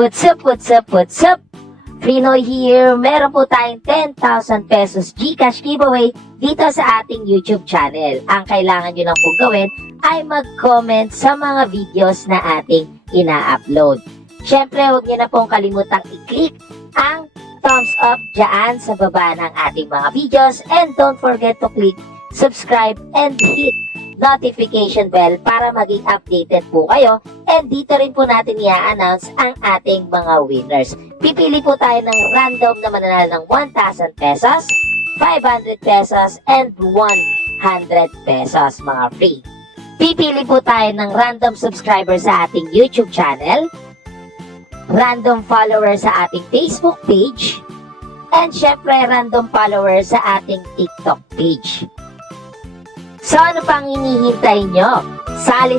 What's up, what's up, what's up? Frinoy here. Meron po tayong 10,000 pesos GCash giveaway dito sa ating YouTube channel. Ang kailangan nyo lang po gawin ay mag-comment sa mga videos na ating ina-upload. Siyempre, huwag nyo na pong kalimutang i-click ang thumbs up dyan sa baba ng ating mga videos. And don't forget to click subscribe and hit notification bell para maging updated po kayo. And dito rin po natin i-announce ang ating mga winners. Pipili po tayo ng random na mananalo ng 1,000 pesos, 500 pesos, and 100 pesos mga free. Pipili po tayo ng random subscriber sa ating YouTube channel, random follower sa ating Facebook page, and syempre random follower sa ating TikTok page. So ano pang hinihintay nyo? Sali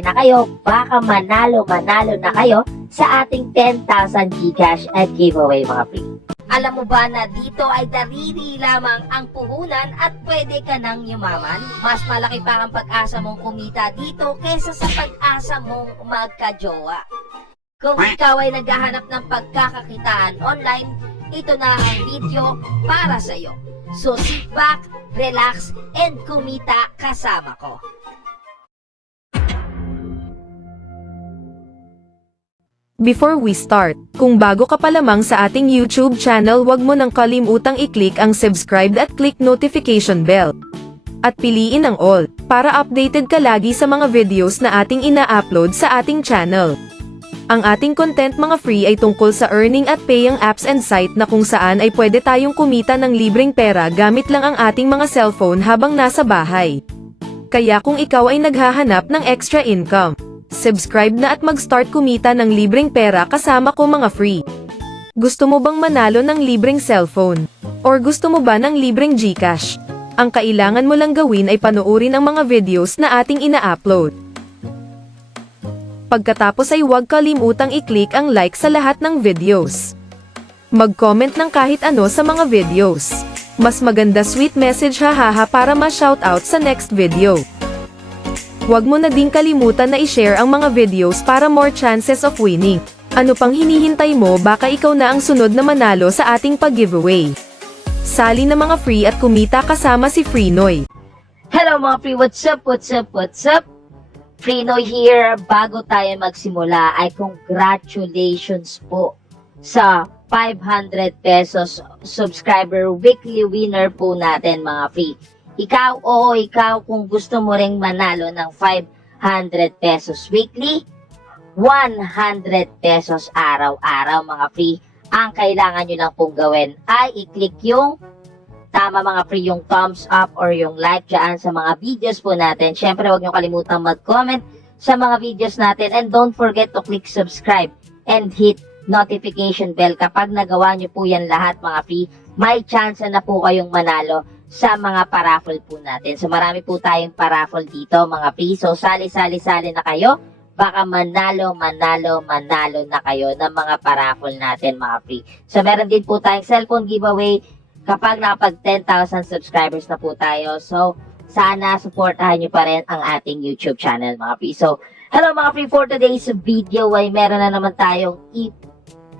na kayo, baka manalo na kayo sa ating 10,000 GCash at giveaway mga free. Alam mo ba na dito ay dariri lamang ang puhunan at pwede ka nang yumaman? Mas malaki pa ang pag-asa mong kumita dito kesa sa pag-asa mong magka-jowa. Kung ikaw ay naghahanap ng pagkakakitaan online, ito na ang video para sa'yo. So sit back, relax, and kumita kasama ko. Before we start, kung bago ka pa lamang sa ating YouTube channel, huwag mo nang kalimutang i-click ang subscribe at click notification bell. At piliin ang all, para updated ka lagi sa mga videos na ating ina-upload sa ating channel. Ang ating content mga free ay tungkol sa earning at paying apps and site na kung saan ay pwede tayong kumita ng libreng pera gamit lang ang ating mga cellphone habang nasa bahay. Kaya kung ikaw ay naghahanap ng extra income, subscribe na at mag-start kumita ng libreng pera kasama ko mga free. Gusto mo bang manalo ng libreng cellphone? Or gusto mo ba ng libreng GCash? Ang kailangan mo lang gawin ay panoorin ang mga videos na ating ina-upload. Pagkatapos ay huwag kalimutang i-click ang like sa lahat ng videos. Mag-comment ng kahit ano sa mga videos. Mas maganda sweet message hahaha para ma-shoutout sa next video. Huwag mo na din kalimutan na i-share ang mga videos para more chances of winning. Ano pang hinihintay mo, baka ikaw na ang sunod na manalo sa ating pag-giveaway. Sali na mga free at kumita kasama si Frinoy. Hello mga free, what's up, what's up, what's up? Frinoy here. Bago tayo magsimula ay congratulations po sa 500 pesos subscriber weekly winner po natin mga free. Ikaw kung gusto mo ring manalo ng 500 pesos weekly, 100 pesos araw-araw mga free. Ang kailangan nyo lang pong gawin ay i-click yung tama mga free, yung thumbs up or yung like dyan sa mga videos po natin. Syempre, huwag nyo kalimutang mag-comment sa mga videos natin. And don't forget to click subscribe and hit notification bell. Kapag nagawa nyo po yan lahat mga free, may chance na po kayong manalo sa mga paraffle po natin. So, marami po tayong paraffle dito mga free. So, sali na kayo. Baka manalo na kayo ng mga paraffle natin mga free. So, meron din po tayong cellphone giveaway kapag nakapag 10,000 subscribers na po tayo. So, sana supportahan nyo pa rin ang ating YouTube channel mga free. So, hello mga free, for today's video ay meron na naman tayong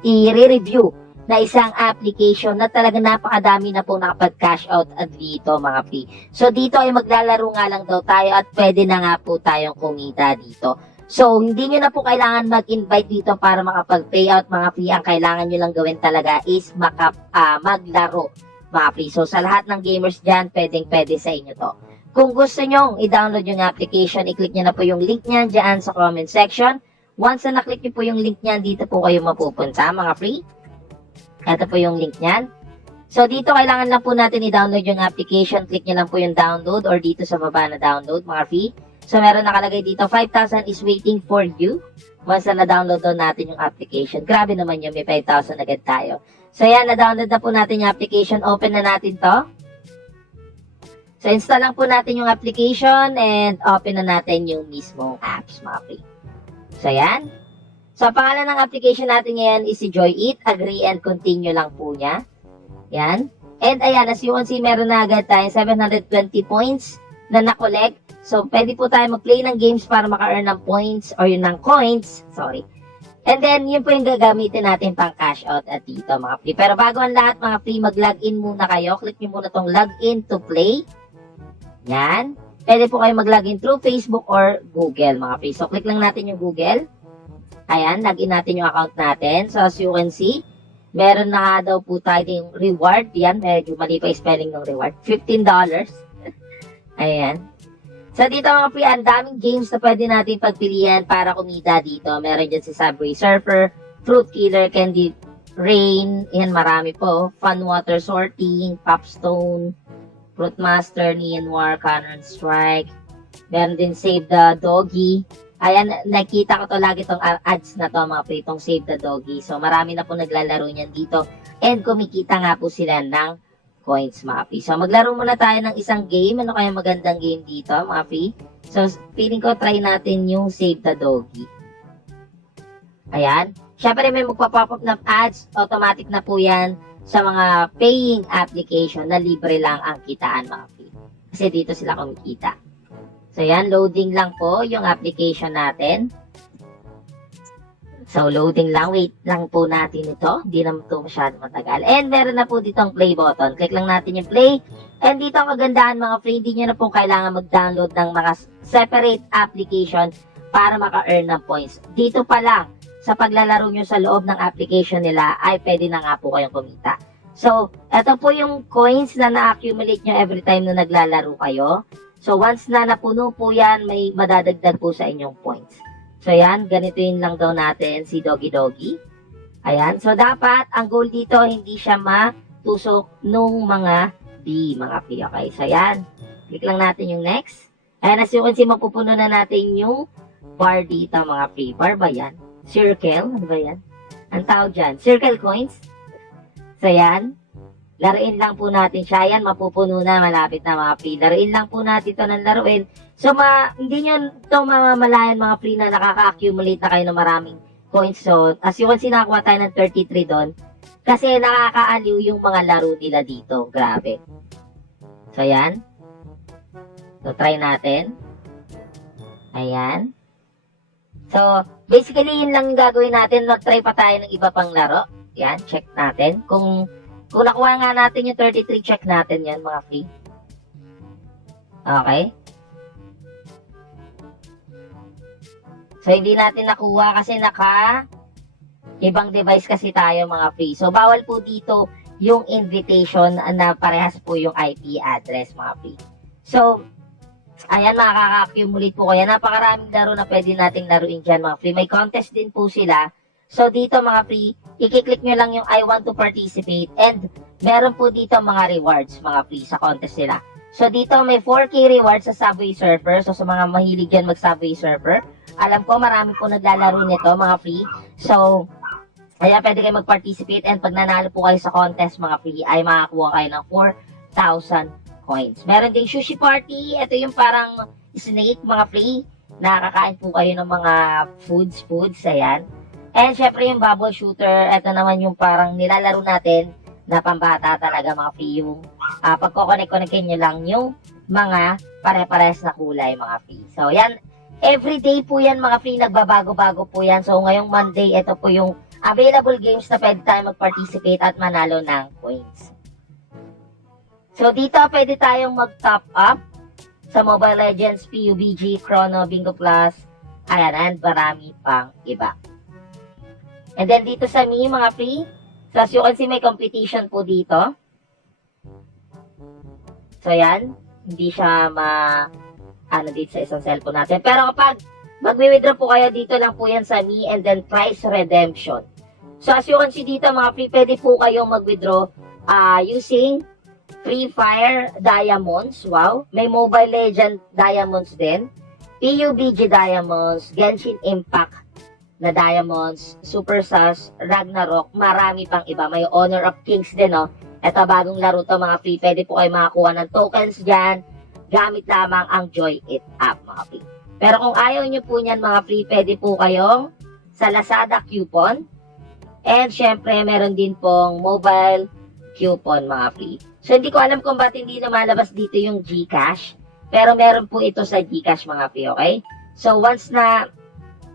i-review na isang application na talaga napakadami na po nakapag-cash out at dito mga free. So, dito ay maglalaro nga lang daw tayo at pwede na nga po tayong kumita dito. So, hindi nyo na po kailangan mag-invite dito para makapag-payout mga free. Ang kailangan nyo lang gawin talaga is maglaro mga free. So, sa lahat ng gamers dyan, pwede sa inyo to. Kung gusto nyo i-download yung application, i-click nyo na po yung link nyan dyan sa comment section. Once na na-click nyo po yung link nyan, dito po kayo mapupunta mga free. Ito po yung link nyan. So, dito kailangan lang po natin i-download yung application. Click nyo lang po yung download or dito sa baba na download mga free. So, meron nakalagay dito, 5,000 is waiting for you. Once na na-download daw natin yung application. Grabe naman yun, may 5,000 agad tayo. So, yan, na-download na po natin yung application. Open na natin to. So, install lang po natin yung application and open na natin yung mismong apps, mga free. So, yan. So, pangalan ng application natin ngayon is si Joy It. Agree and continue lang po niya. Yan. And, ayan, as you can see, meron na agad tayo 720 points na na-collect. So, pwede po tayo mag-play ng games para maka-earn ng points or yun ng coins. Sorry. And then, yun po yung gagamitin natin pang cash out at dito mga free. Pero bago ang lahat mga free, mag-login muna kayo. Click nyo muna tong login to play. Yan. Pwede po kayo mag-login through Facebook or Google mga free. So, click lang natin yung Google. Ayan, login natin yung account natin. So, as you can see, meron na daw po tayo yung reward. Yan, medyo mali pa yung spelling ng reward. $15. Ayan. So, dito mga pre, ang daming games na pwede natin pagpilian para kumita dito. Meron dyan si Subway Surfer, Fruit Killer, Candy Rain, yan marami po. Fun Water Sorting, Popstone, Fruit Master, Neon War, Counter Strike. Meron din Save the Doggy. Ayan, nakita ko to lagi tong ads na to mga pre, itong Save the Doggy. So, marami na po naglalaro niyan dito. And kumikita nga po sila ng coins mga pre. So, maglaro muna tayo ng isang game. Ano kaya magandang game dito mga pre? So, feeling ko try natin yung Save the Doggy. Ayan. Siyempre may magpa-pop up na ads. Automatic na po yan sa mga paying application na libre lang ang kitaan mga pre. Kasi dito sila kumikita. So, yan. Loading lang po yung application natin. So, loading lang. Wait lang po natin ito. Hindi naman ito masyadong matagal. And meron na po dito ang play button. Click lang natin yung play. And dito ang kagandahan mga free. Hindi nyo na po kailangan mag-download ng mga separate application para maka-earn ng points. Dito pa lang, sa paglalaro nyo sa loob ng application nila, ay pwede na nga po kayong kumita. So, ito po yung coins na na-accumulate nyo every time na naglalaro kayo. So, once na napuno po yan, may madadagdag po sa inyong points. So, yan. Ganito yun lang daw natin si Doggy Doggy. Ayan. So, dapat, ang goal dito, hindi siya matusok nung mga B, mga P. Okay. So, yan. Click lang natin yung next. Ayan. As you can see, mapupuno na natin yung bar dito, mga P. Bar ba yan? Circle. Ano ba yan? Ang tawag dyan. Circle coins. So, yan. Laruin lang po natin siya. Yan, mapupuno na, malapit na mga free. Laruin lang po natin ito ng laruin. So, hindi nyo ito mamamalayan mga free na nakaka-accumulate na kayo ng maraming coins. So, as you can see, nakakuha tayo ng 33 doon. Kasi nakakaaliw yung mga laro nila dito. Grabe. So, yan. So, try natin. Ayan. So, basically, yun lang yung gagawin natin. Mag-try pa tayo ng iba pang laro. Yan, check natin. Kung nakuha nga natin yung 33, check natin yan, mga free. Okay. So, hindi natin nakuha kasi ibang device kasi tayo, mga free. So, bawal po dito yung invitation na parehas po yung IP address, mga free. So, ayan, makaka-accumulate po kaya. Napakaraming laro na pwede nating laruin dyan, mga free. May contest din po sila. So, dito mga free, i-click nyo lang yung I want to participate and meron po dito mga rewards, mga free, sa contest nila. So, dito may 4K rewards sa Subway Surfer. So, sa mga mahilig dyan mag-Subway Surfer, alam ko marami po naglalaro nito, mga free. So, kaya pwede kayo mag-participate and pag nanalo po kayo sa contest, mga free, ay makakuha kayo ng 4,000 coins. Meron ding sushi party. Ito yung parang snake, mga free. Nakakain po kayo ng mga foods. Ayan. And syempre yung bubble shooter, ito naman yung parang nilalaro natin na pambata talaga, mga free. Yung pagkoconnect-connectin nyo lang yung mga pare-pares na kulay, mga free. So yan, everyday po yan, mga free, nagbabago-bago po yan. So ngayong Monday, ito po yung available games na pwede tayo mag-participate at manalo ng coins. So dito pwede tayong mag-top up sa Mobile Legends, PUBG, Chrono, Bingo Plus, ayan, and marami pang iba. And then dito sa Mi, mga free, so as you can see, may competition po dito. So yan, hindi siya dito sa isang cellphone natin. Pero kapag mag-withdraw po kayo, dito lang po yan sa Mi and then price redemption. So as you can see dito, mga free, pwede po kayong mag-withdraw using Free Fire Diamonds. Wow, may Mobile Legend Diamonds din. PUBG Diamonds, Genshin Impact na Diamonds, Super Sash, Ragnarok, marami pang iba. May Honor of Kings din, no? Ito, bagong laro to, mga free. Pwede po kayo makakuha ng tokens dyan. Gamit lamang ang Joy It app, mga free. Pero kung ayaw nyo po niyan, mga free, pwede po kayong sa Lazada coupon. And syempre, meron din pong mobile coupon, mga free. So, hindi ko alam kung ba't hindi lumalabas dito yung GCash. Pero meron po ito sa GCash, mga free, okay? So, once na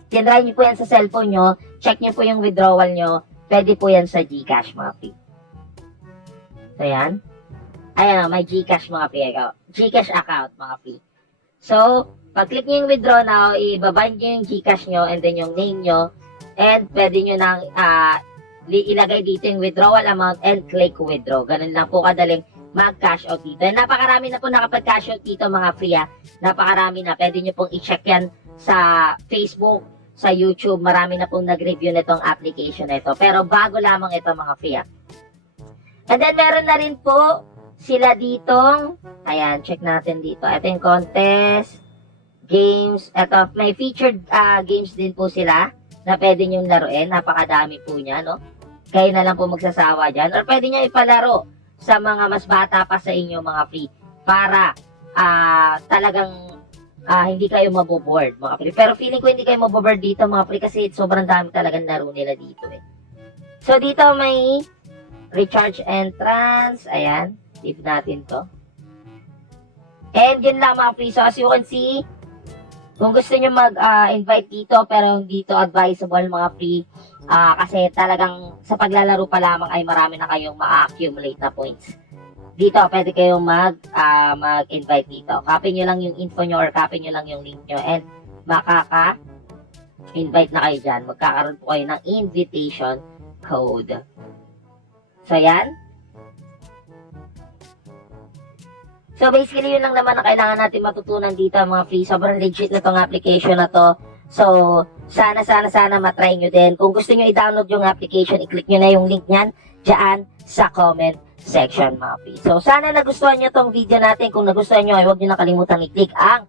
tinry nyo po yan sa cellphone nyo, check nyo po yung withdrawal nyo, pwede po yan sa GCash mga pre. So, yan. Ayan, may GCash mga pre. GCash account mga pre. So, pag-click nyo yung withdraw now, ibabind nyo yung GCash nyo and then yung name nyo, and pwede nyo nang ilagay dito yung withdrawal amount and click withdraw. Ganun lang po kadaling mag-cash out dito. And napakarami na po nakapag-cash out dito mga free. Napakarami na. Pwede nyo pong i-check yan sa Facebook, sa YouTube. Marami na pong nag-review nitong application na ito. Pero bago lamang ito mga free. And then meron na rin po sila ditong, ayan, check natin dito. Ito yung contest, games. Ito, may featured games din po sila na pwede nyo laruin. Napakadami po niya, no? Kayo na lang po magsasawa dyan. Or pwede nyo ipalaro sa mga mas bata pa sa inyo mga free para talagang hindi kayo maboboard mga free. Pero feeling ko hindi kayo maboboard dito mga free kasi sobrang dami talagang laro nila dito eh. So dito may recharge entrance. Ayan. Leave natin to. And yun lang mga free. So as you can see, kung gusto nyo mag-invite dito pero hindi to advisable mga free kasi talagang sa paglalaro pa lamang ay marami na kayong ma-accumulate na points. Dito, pwede kayong mag-invite dito. Copy nyo lang yung info nyo or copy nyo lang yung link nyo and makaka-invite na kayo dyan. Magkakaroon po kayo ng invitation code. So, yan. So, basically, yun lang naman ang kailangan natin matutunan dito, mga free. Sobrang legit na tong application na to. So, sana matry nyo din. Kung gusto nyo i-download yung application, i-click nyo na yung link nyan dyan sa comment section, mga free. So, sana nagustuhan nyo tong video natin. Kung nagustuhan nyo, ay huwag nyo na kalimutan i-click ang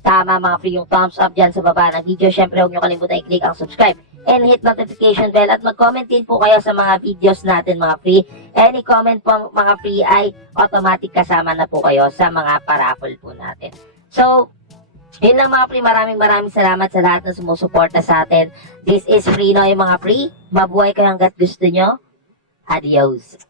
tama, mga free, yung thumbs up dyan sa baba ng video. Siyempre, huwag nyo kalimutan i-click ang subscribe and hit notification bell at mag-comment din po kayo sa mga videos natin, mga free. Any comment po, mga free, ay automatic kasama na po kayo sa mga paraffle po natin. So, yun lang mga free, maraming salamat sa lahat na sumusuporta sa atin. This is Free Noy mga free. Mabuhay kayo hanggat gusto nyo. Adios.